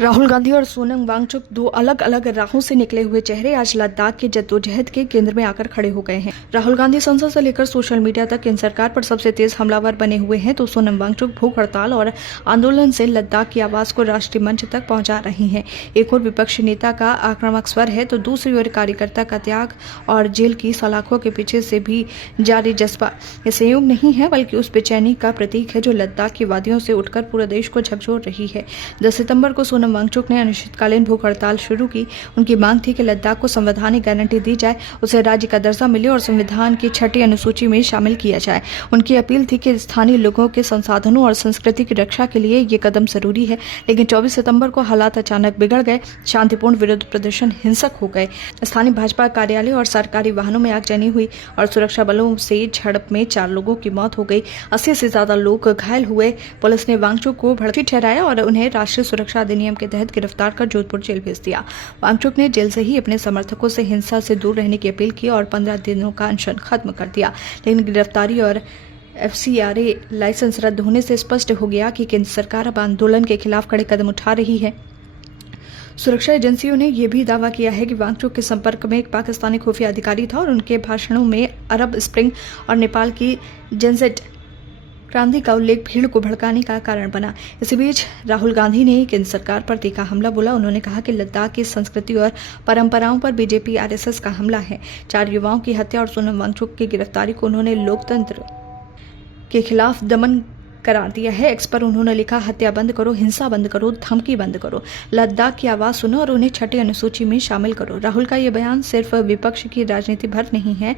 राहुल गांधी और सोनम वांगचुक दो अलग अलग राहों से निकले हुए चेहरे आज लद्दाख के जद्दोजहद के केंद्र में आकर खड़े हो गए हैं। राहुल गांधी संसद से लेकर सोशल मीडिया तक केंद्र सरकार पर सबसे तेज हमलावर बने हुए हैं, तो सोनम वांगचुक भूख हड़ताल और आंदोलन से लद्दाख की आवाज को राष्ट्रीय मंच तक पहुंचा रही हैं। एक और विपक्षी नेता का आक्रामक स्वर है, तो दूसरी ओर कार्यकर्ता का त्याग और जेल की सलाखों के पीछे से भी जारी जज्बा। ये संयोग नहीं है, बल्कि उस बेचैनी का प्रतीक है जो लद्दाख की वादियों से उठकर पूरे देश को झकझोर रही है। 10 सितंबर को सोनम वांगचुक ने अनिश्चितकालीन भूख हड़ताल शुरू की। उनकी मांग थी कि लद्दाख को संवैधानिक गारंटी दी जाए, उसे राज्य का दर्जा मिले और संविधान की 6ठी अनुसूची में शामिल किया जाए। उनकी अपील थी कि स्थानीय लोगों के संसाधनों और संस्कृति की रक्षा के लिए ये कदम जरूरी है। लेकिन 24 सितंबर को हालात अचानक बिगड़ गए। शांतिपूर्ण विरोध प्रदर्शन हिंसक हो गए। स्थानीय भाजपा कार्यालय और सरकारी वाहनों में आगजनी हुई और सुरक्षा बलों से झड़प में 4 लोगों की मौत हो गई। 80 से ज्यादा लोग घायल हुए। पुलिस ने वांगचुक को भड़की ठहराया और उन्हें राष्ट्रीय सुरक्षा अधिनियम के तहत गिरफ्तार कर जोधपुर जेल भेज दिया। वांगचुक ने जेल से ही अपने समर्थकों से हिंसा से दूर रहने की अपील की और 15 दिनों का अनशन खत्म कर दिया। लेकिन गिरफ्तारी और FCRA लाइसेंस रद्द होने से स्पष्ट हो गया कि केंद्र सरकार अब आंदोलन के खिलाफ कड़े कदम उठा रही है। सुरक्षा एजेंसियों ने यह भी दावा किया है कि वांगचुक के संपर्क में एक पाकिस्तानी खुफिया अधिकारी था और उनके भाषणों में अरब स्प्रिंग और नेपाल की जनसेट क्रांति का उल्लेख भीड़ को भड़काने का कारण बना। इसी बीच राहुल गांधी ने केंद्र सरकार पर तीखा हमला बोला। उन्होंने कहा कि लद्दाख की संस्कृति और परंपराओं पर BJP RSS का हमला है। 4 युवाओं की हत्या और सोनम वांगचुक की गिरफ्तारी को उन्होंने लोकतंत्र के खिलाफ दमन करार दिया है। एक्स पर उन्होंने लिखा, हत्या बंद करो, हिंसा बंद करो, धमकी बंद करो, लद्दाख की आवाज सुनो और उन्हें 6ठी अनुसूची में शामिल करो। राहुल का यह बयान सिर्फ विपक्ष की राजनीति भर नहीं है,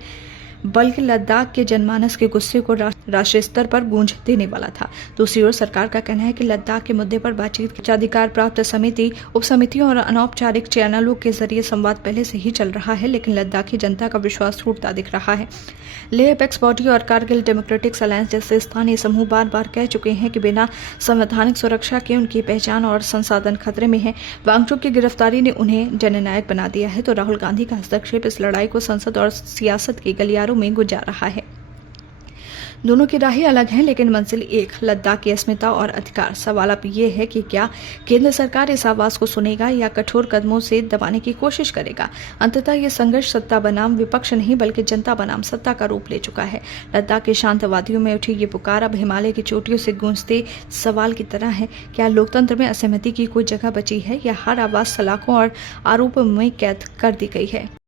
बल्कि लद्दाख के जनमानस के गुस्से को राष्ट्रीय स्तर पर गूंज देने वाला था। दूसरी ओर सरकार का कहना है कि लद्दाख के मुद्दे पर बातचीत की अधिकार प्राप्त समिति, उप समितियों और अनौपचारिक चैनलों के जरिए संवाद पहले से ही चल रहा है, लेकिन लद्दाखी जनता का विश्वास टूटता दिख रहा है। लेह अपेक्स बॉडी और कारगिल डेमोक्रेटिक अलायंस जैसे स्थानीय समूह बार बार कह चुके हैं कि बिना संवैधानिक सुरक्षा के उनकी पहचान और संसाधन खतरे में है। वांगचुक की गिरफ्तारी ने उन्हें जननायक बना दिया है, तो राहुल गांधी का हस्तक्षेप इस लड़ाई को संसद और सियासत के गलियारों में गुजार रहा है। दोनों की राहें अलग हैं, लेकिन मंजिल एक, लद्दाख की अस्मिता और अधिकार। सवाल अब ये है कि क्या केंद्र सरकार इस आवाज को सुनेगा या कठोर कदमों से दबाने की कोशिश करेगा। अंततः ये संघर्ष सत्ता बनाम विपक्ष नहीं, बल्कि जनता बनाम सत्ता का रूप ले चुका है। लद्दाख के शांतवादियों में उठी ये पुकार अब हिमालय की चोटियों से गूंजते सवाल की तरह है। क्या लोकतंत्र में असहमति की कोई जगह बची है या हर आवाज सलाखों और आरोपों में कैद कर दी गई है।